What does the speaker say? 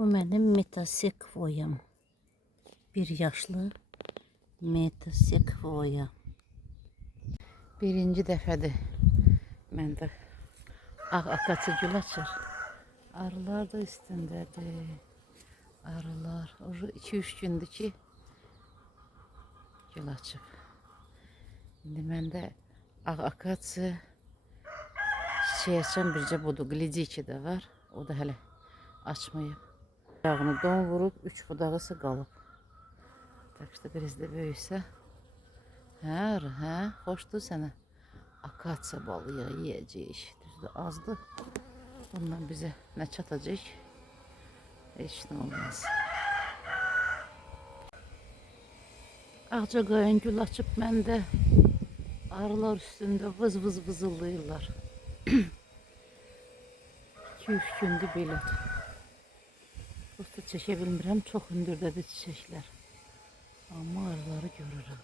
Bu mənim metasekvoyam. Bir yaşlı metasekvoya. Birinci dəfədir məndə ağ akasiya gül açır. Arılar da üstündədir. Arılar. 2-3 gündür ki gül açıb. İndi məndə ağ akasiya çiçeği açan bircə budur. Glidiki də var. O da hələ açmayıb. Yağını don vurub, 3 budağısı qalıb. Tak işte biraz da böyüsə. Hə, xoşdur sənə. Akasiya balı yiyəcəyik. Düzdür, azdır. Bundan bizə nə çatacaq? Heç nə olmaz. Ağcaqayın gül açıb məndə. Arılar üstündə vız vız vızıldayırlar. 2-3 gündür belədir. Prosta çəkə bilmirəm, çox hündürdədir çiçəklər. Amma arıları görürəm.